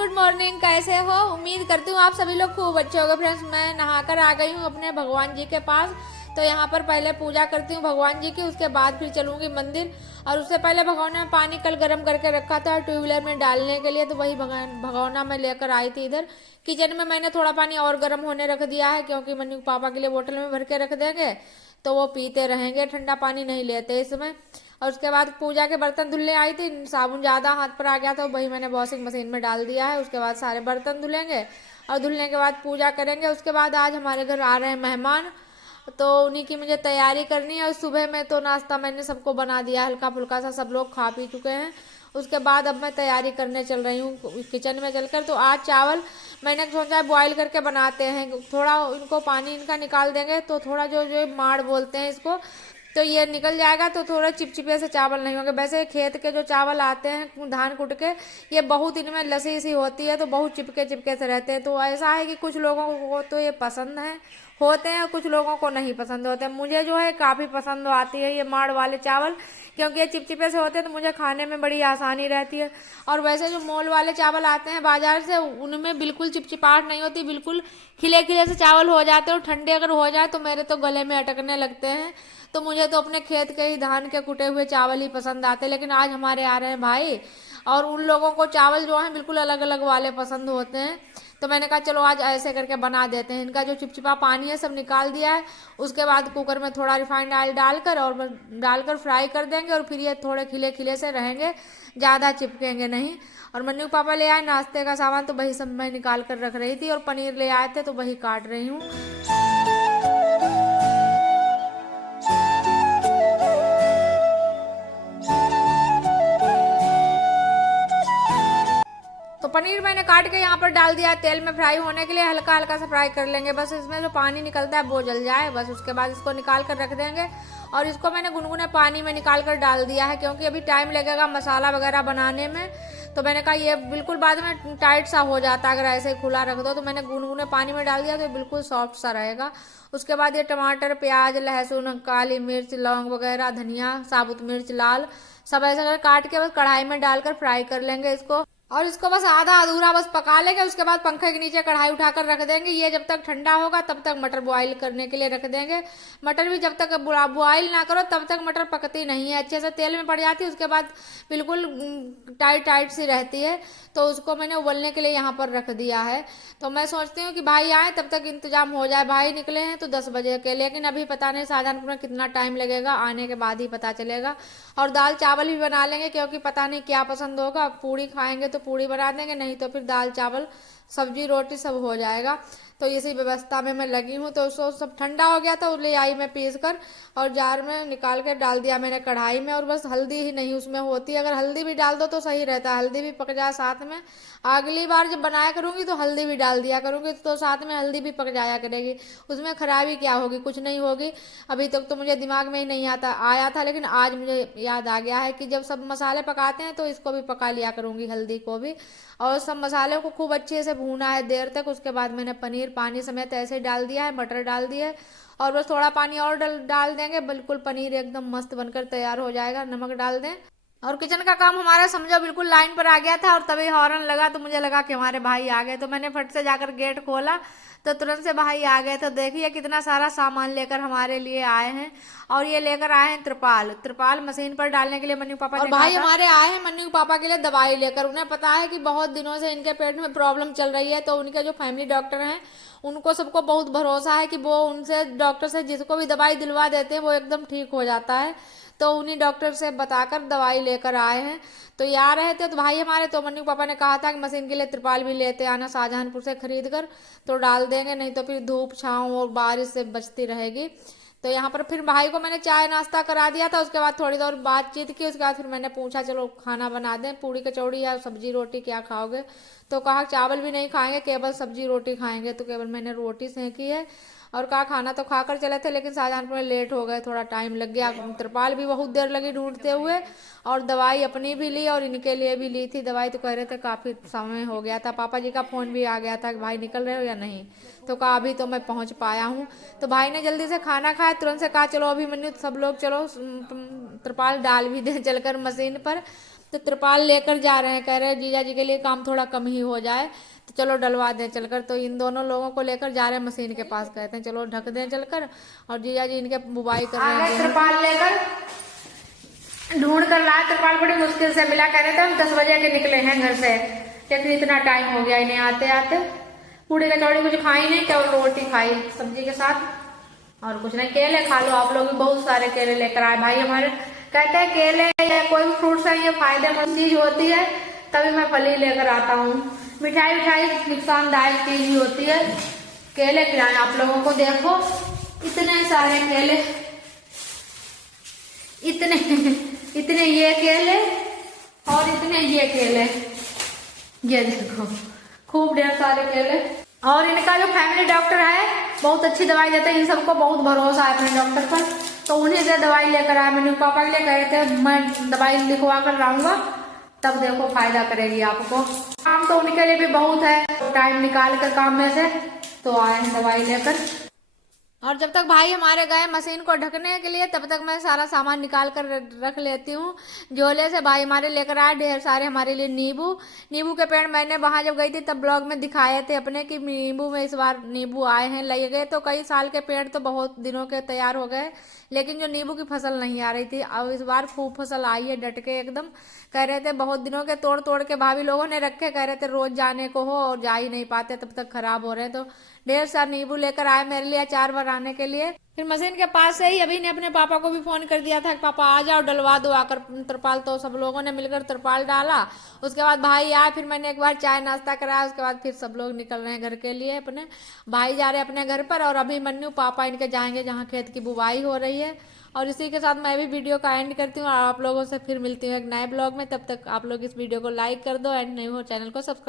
Good morning. कैसे हो? उम्मीद करती हूँ आप सभी लोग खूब अच्छे होंगे। फ्रेंड्स, मैं नहाकर आ गई हूँ अपने भगवान जी के पास। तो यहाँ पर पहले पूजा करती हूँ भगवान जी की, उसके बाद फिर चलूँगी मंदिर। और उससे पहले भगोना में पानी कल गर्म करके रखा था टू व्हीलर में डालने के लिए, तो वही भगोना में लेकर आई थी इधर। किचन में मैंने थोड़ा पानी और गर्म होने रख दिया है, क्योंकि मन्नू पापा के लिए बोतल में भर के रख देंगे तो वो पीते रहेंगे, ठंडा पानी नहीं लेते इसमें। और उसके बाद पूजा के बर्तन धुलने आई थी, साबुन ज़्यादा हाथ पर आ गया था, वही मैंने वॉशिंग मशीन में डाल दिया है। उसके बाद सारे बर्तन धुलेंगे और धुलने के बाद पूजा करेंगे। उसके बाद आज हमारे घर आ रहे हैं मेहमान, तो उन्हीं की मुझे तैयारी करनी है। और सुबह में तो नाश्ता मैंने सबको बना दिया, हल्का फुल्का सा, सब लोग खा पी चुके हैं। उसके बाद अब मैं तैयारी करने चल रही हूँ किचन में चलकर। तो आज चावल मैंने सोचा है बॉईल करके बनाते हैं, थोड़ा इनको पानी इनका निकाल देंगे तो थोड़ा जो जो माड़ बोलते हैं इसको, तो ये निकल जाएगा, तो थोड़ा चिपचिपे से चावल नहीं होंगे। वैसे खेत के जो चावल आते हैं धान कुट के, ये बहुत इनमें लसी सी होती है, तो बहुत चिपके चिपके से रहते हैं। तो ऐसा है कि कुछ लोगों को तो ये पसंद है होते हैं, कुछ लोगों को नहीं पसंद होते हैं। मुझे जो है काफ़ी पसंद आती है ये माड़ वाले चावल, क्योंकि ये चिपचिपे से होते हैं तो मुझे खाने में बड़ी आसानी रहती है। और वैसे जो मोल वाले चावल आते हैं बाजार से, उनमें बिल्कुल चिपचिपाहट नहीं होती, बिल्कुल खिले खिले से चावल हो जाते हैं। और ठंडे अगर हो जाए तो मेरे तो गले में अटकने लगते हैं। तो मुझे तो अपने खेत के ही धान के कुटे हुए चावल ही पसंद आते हैं। लेकिन आज हमारे आ रहे हैं भाई, और उन लोगों को चावल जो है बिल्कुल अलग अलग वाले पसंद होते हैं। तो मैंने कहा चलो आज ऐसे करके बना देते हैं। इनका जो चिपचिपा पानी है सब निकाल दिया है। उसके बाद कुकर में थोड़ा रिफाइंड ऑयल डालकर और डालकर फ्राई कर देंगे, और फिर ये थोड़े खिले खिले से रहेंगे, ज़्यादा चिपकेंगे नहीं। और मन्नू पापा ले आए नाश्ते का सामान, तो वही सब मैं निकाल कर रख रही थी। और पनीर ले आए थे तो वही काट रही हूँ। तो पनीर मैंने काट के यहाँ पर डाल दिया तेल में फ्राई होने के लिए, हल्का हल्का सा फ्राई कर लेंगे, बस इसमें जो पानी निकलता है वो जल जाए बस। उसके बाद इसको निकाल कर रख देंगे। और इसको मैंने गुनगुने पानी में निकाल कर डाल दिया है, क्योंकि अभी टाइम लगेगा मसाला वगैरह बनाने में। तो मैंने कहा ये बिल्कुल बाद में टाइट सा हो जाता है अगर ऐसे ही खुला रख दो, तो मैंने गुनगुने पानी में डाल दिया तो बिल्कुल सॉफ्ट सा रहेगा। उसके बाद ये टमाटर, प्याज, लहसुन, काली मिर्च, लौंग वगैरह, धनिया, साबुत मिर्च, लाल, सब ऐसा काट के बस कढ़ाई में डालकर फ्राई कर लेंगे इसको। और इसको बस आधा अधूरा बस पका लेंगे। उसके बाद पंखे के नीचे कढ़ाई उठाकर रख देंगे। ये जब तक ठंडा होगा तब तक मटर बॉईल करने के लिए रख देंगे। मटर भी जब तक बॉईल ना करो तब तक मटर पकती नहीं है, अच्छे से तेल में पड़ जाती है। उसके बाद बिल्कुल टाइट टाइट सी रहती है। तो उसको मैंने उबलने के लिए यहाँ पर रख दिया है। तो मैं सोचती हूँ कि भाई आए तब तक इंतजाम हो जाए। भाई निकले हैं तो 10 बजे के, लेकिन अभी पता नहीं शाहजहानपुर में कितना टाइम लगेगा, आने के बाद ही पता चलेगा। और दाल चावल भी बना लेंगे, क्योंकि पता नहीं क्या पसंद होगा। पूड़ी खाएंगे तो पूड़ी बना देंगे, नहीं तो फिर दाल चावल सब्जी रोटी सब हो जाएगा। तो इसी व्यवस्था में मैं लगी हूँ। तो उसको सब ठंडा हो गया था, ले आई मैं पीस कर और जार में निकाल कर डाल दिया मैंने कढ़ाई में। और बस हल्दी ही नहीं उसमें होती, अगर हल्दी भी डाल दो तो सही रहता है, हल्दी भी पक जाए साथ में। अगली बार जब बनाया करूँगी तो हल्दी भी डाल दिया करूँगी, तो साथ में हल्दी भी पक जाया करेगी, उसमें खराबी क्या होगी, कुछ नहीं होगी। अभी तक तो मुझे दिमाग में ही नहीं आया था, लेकिन आज मुझे याद आ गया है कि जब सब मसाले पकाते हैं तो इसको भी पका लिया करूँगी, हल्दी को भी। और सब मसाले को खूब अच्छे से भूना है देर तक। उसके बाद मैंने पनीर पानी समेत ऐसे ही डाल दिया है, मटर डाल दिए, और बस थोड़ा पानी और डाल देंगे, बिल्कुल पनीर एकदम मस्त बनकर तैयार हो जाएगा। नमक डाल दें। और किचन का काम हमारा समझो बिल्कुल लाइन पर आ गया था, और तभी हॉर्न लगा तो मुझे लगा कि हमारे भाई आ गए। तो मैंने फट से जाकर गेट खोला तो तुरंत से भाई आ गए। तो देखिए कितना सारा सामान लेकर हमारे लिए आए हैं। और ये लेकर आए हैं त्रिपाल, त्रिपाल मशीन पर डालने के लिए मन्नू पापा ने। और भाई हमारे आए हैं मन्नू पापा के लिए दवाई लेकर। उन्हें पता है कि बहुत दिनों से इनके पेट में प्रॉब्लम चल रही है, तो उनके जो फैमिली डॉक्टर हैं उनको सबको बहुत भरोसा है कि वो उनसे डॉक्टर से जिसको भी दवाई दिलवा देते हैं वो एकदम ठीक हो जाता है। तो उन्हीं डॉक्टर से बताकर दवाई लेकर आए हैं। तो ये आ रहे थे तो भाई हमारे, तो मन्नू पापा ने कहा था कि मशीन के लिए त्रिपाल भी लेते आना शाहजहानपुर से खरीद कर, तो डाल देंगे, नहीं तो फिर धूप छाँव और बारिश से बचती रहेगी। तो यहाँ पर फिर भाई को मैंने चाय नाश्ता करा दिया था। उसके बाद थोड़ी देर बातचीत की, उसके बाद फिर मैंने पूछा चलो खाना बना दें, पूड़ी कचौड़ी या सब्जी रोटी क्या खाओगे। तो कहा चावल भी नहीं खाएंगे, केवल सब्जी रोटी खाएंगे। तो केवल मैंने रोटी सेंकी है। और कहा खाना तो खाकर चले थे, लेकिन शाहजहानपुर में लेट हो गए, थोड़ा टाइम लग गया। त्रिपाल भी बहुत देर लगी ढूंढते हुए, और दवाई अपनी भी ली और इनके लिए भी ली थी दवाई। तो कह रहे थे काफ़ी समय हो गया था, पापा जी का फ़ोन भी आ गया था कि भाई निकल रहे हो या नहीं। तो कहा अभी तो मैं पहुंच पाया हूँ। तो भाई ने जल्दी से खाना खाया, तुरंत से कहा चलो अभी मन्नू सब लोग चलो त्रिपाल डाल भी दें चलकर मशीन पर। तो त्रिपाल लेकर जा रहे हैं, कह रहे हैं जीजा जी के लिए काम थोड़ा कम ही हो जाए तो चलो डलवा दें चलकर। तो इन दोनों लोगों को लेकर जा रहे हैं मशीन के पास, कहते हैं चलो ढक दें चलकर। और जीजा जी इनके बुवाई कर रहे हैं। त्रिपाल लेकर ढूंढ कर लाए, त्रिपाल बड़ी मुश्किल से मिला, कह रहे थे हम 10 बजे के निकले हैं घर से, लेकिन इतना टाइम हो गया इन्हें आते आते। पूड़ी कचौड़ी कुछ खाई नहीं, केवल रोटी खाई सब्जी के साथ, और कुछ नहीं। केले खा लो आप लोग भी, बहुत सारे केले लेकर आए भाई हमारे। कहते हैं केले या कोई भी फ्रूट्स है ये फायदेमंद चीज होती है, तभी मैं फल ही लेकर आता हूँ। मिठाई नुकसानदायक चीज ही होती है। केले खिलाए आप लोगों को, देखो इतने सारे केले, इतने ये केले और इतने ये केले, ये देखो खूब ढेर सारे केले। और इनका जो फैमिली डॉक्टर है बहुत अच्छी दवाई देते हैं, इन सबको बहुत भरोसा है अपने डॉक्टर पर, तो उन्हीं से दवाई लेकर आए। मैंने पापा के लिए कह रहे थे मैं दवाई लिखवा कर लाऊंगा, तब देखो फायदा करेगी आपको। काम तो उनके लिए भी बहुत है, टाइम निकाल कर काम में से तो आए हैं दवाई लेकर। और जब तक भाई हमारे गए मशीन को ढकने के लिए, तब तक मैं सारा सामान निकाल कर रख लेती हूँ झोले से। भाई हमारे लेकर आए ढेर सारे हमारे लिए नींबू के पेड़। मैंने वहां जब गई थी तब ब्लॉग में दिखाए थे अपने कि नींबू में इस बार नींबू आए हैं, लगे तो कई साल के पेड़ तो बहुत दिनों के तैयार हो गए, लेकिन जो नींबू की फसल नहीं आ रही थी, अब इस बार खूब फसल आई है डट के एकदम। कह रहे थे बहुत दिनों के तोड़ तोड़ के भाभी लोगों ने रखे, कह रहे थे रोज जाने को हो और जा ही नहीं पाते, तब तक खराब हो रहे। तो ढेर सारे नींबू लेकर आए मेरे लिए अचार बनाने के लिए। फिर मशीन के पास से ही अभी ने अपने पापा को भी फोन कर दिया था कि पापा आ जाओ डलवा दो आकर त्रिपाल। तो सब लोगों ने मिलकर त्रिपाल डाला। उसके बाद भाई आए, फिर मैंने एक बार चाय नाश्ता कराया, उसके बाद फिर सब लोग निकल रहे हैं घर के लिए अपने। भाई जा रहे हैं अपने घर पर और अभी मन्नू पापा इनके जाएंगे जहाँ खेत की बुवाई हो रही है। और इसी के साथ मैं भी वीडियो का एंड करती हूँ और आप लोगों से फिर मिलती हूँ एक नए ब्लॉग में। तब तक आप लोग इस वीडियो को लाइक कर दो एंड नहीं हो चैनल को सब्सक्राइब।